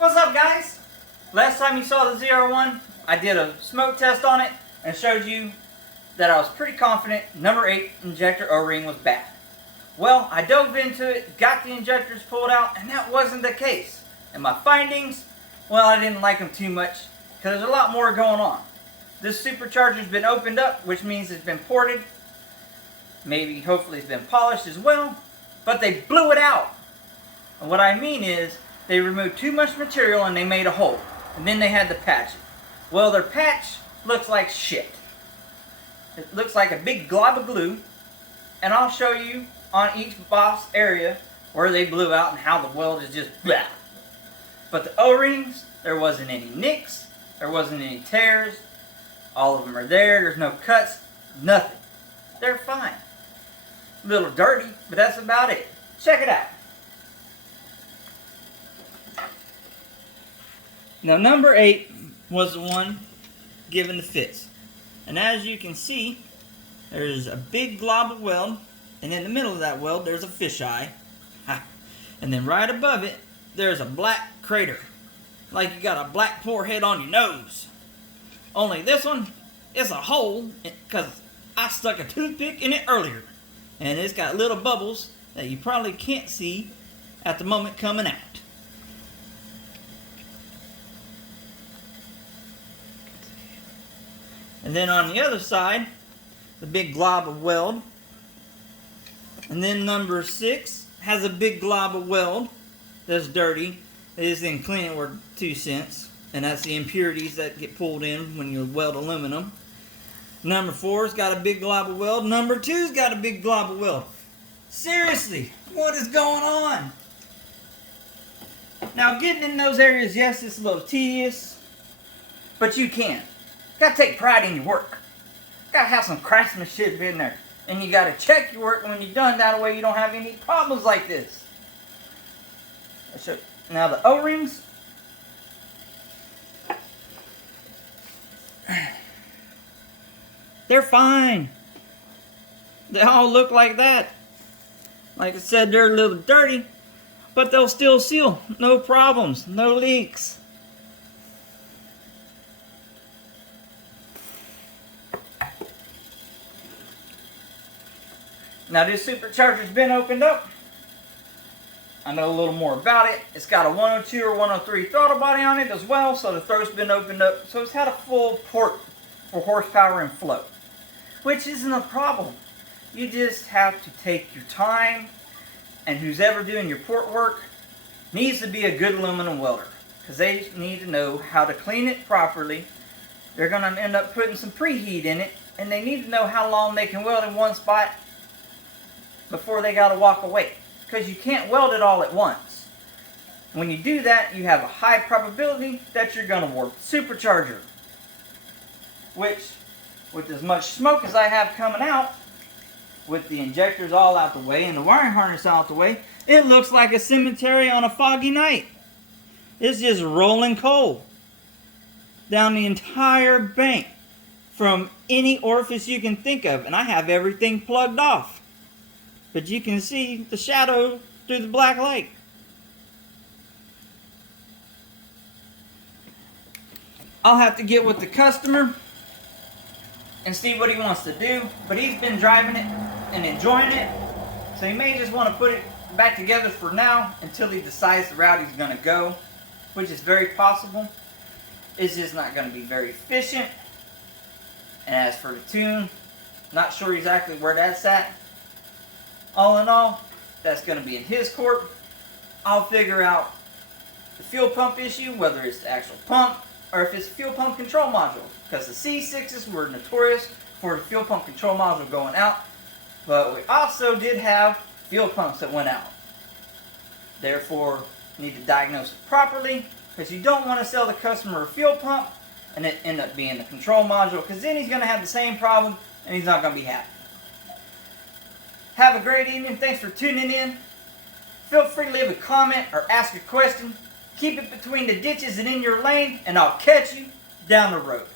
What's up, guys? Last time you saw the ZR1, I did a smoke test on it and showed you that I was pretty confident number 8 injector O-ring was bad. Well, I dove into it, got the injectors pulled out, and that wasn't the case. And my findings, well, I didn't like them too much because there's a lot more going on. This supercharger's been opened up, which means it's been ported. Maybe, hopefully, it's been polished as well. But they blew it out. And what I mean is, they removed too much material and they made a hole. And then they had to patch it. Well, their patch looks like shit. It looks like a big glob of glue. And I'll show you on each boss area where they blew out and how the weld is just blah. But the O-rings, there wasn't any nicks. There wasn't any tears. All of them are there. There's no cuts. Nothing. They're fine. A little dirty, but that's about it. Check it out. Now, number 8 was the one given the fits. And as you can see, there's a big glob of weld. And in the middle of that weld, there's a fisheye. And then right above it, there's a black crater. Like you got a black forehead on your nose. Only this one is a hole because I stuck a toothpick in it earlier. And it's got little bubbles that you probably can't see at the moment coming out. And then on the other side, the big glob of weld. And then number 6 has a big glob of weld that's dirty. It is then clean it worth 2 cents. And that's the impurities that get pulled in when you weld aluminum. Number 4's got a big glob of weld. Number 2's got a big glob of weld. Seriously, what is going on? Now, getting in those areas, yes, it's a little tedious, but you can. Gotta take pride in your work. Gotta have some craftsmanship in there. And you gotta check your work when you're done. That way you don't have any problems like this. So, now the O-rings. They're fine. They all look like that. Like I said, they're a little dirty, but they'll still seal. No problems, no leaks. Now this supercharger's been opened up. I know a little more about it. It's got a 102 or 103 throttle body on it as well, so the throat's been opened up. So it's had a full port for horsepower and flow, which isn't a problem. You just have to take your time, and who's ever doing your port work needs to be a good aluminum welder, because they need to know how to clean it properly. They're going to end up putting some preheat in it, and they need to know how long they can weld in one spot before they got to walk away, because you can't weld it all at once. When you do that, you have a high probability that you're going to warp the supercharger, which, with as much smoke as I have coming out, with the injectors all out the way and the wiring harness out the way, it looks like a cemetery on a foggy night. It's just rolling coal down the entire bank from any orifice you can think of, and I have everything plugged off. But you can see the shadow through the black light. I'll have to get with the customer and see what he wants to do. But he's been driving it and enjoying it. So he may just want to put it back together for now until he decides the route he's going to go, which is very possible. It's just not going to be very efficient. And as for the tune, not sure exactly where that's at. All in all, that's going to be in his court. I'll figure out the fuel pump issue, whether it's the actual pump or if it's a fuel pump control module. Because the C6s were notorious for the fuel pump control module going out. But we also did have fuel pumps that went out. Therefore, you need to diagnose it properly, because you don't want to sell the customer a fuel pump and it end up being the control module, because then he's going to have the same problem and he's not going to be happy. Have a great evening. Thanks for tuning in. Feel free to leave a comment or ask a question. Keep it between the ditches and in your lane, and I'll catch you down the road.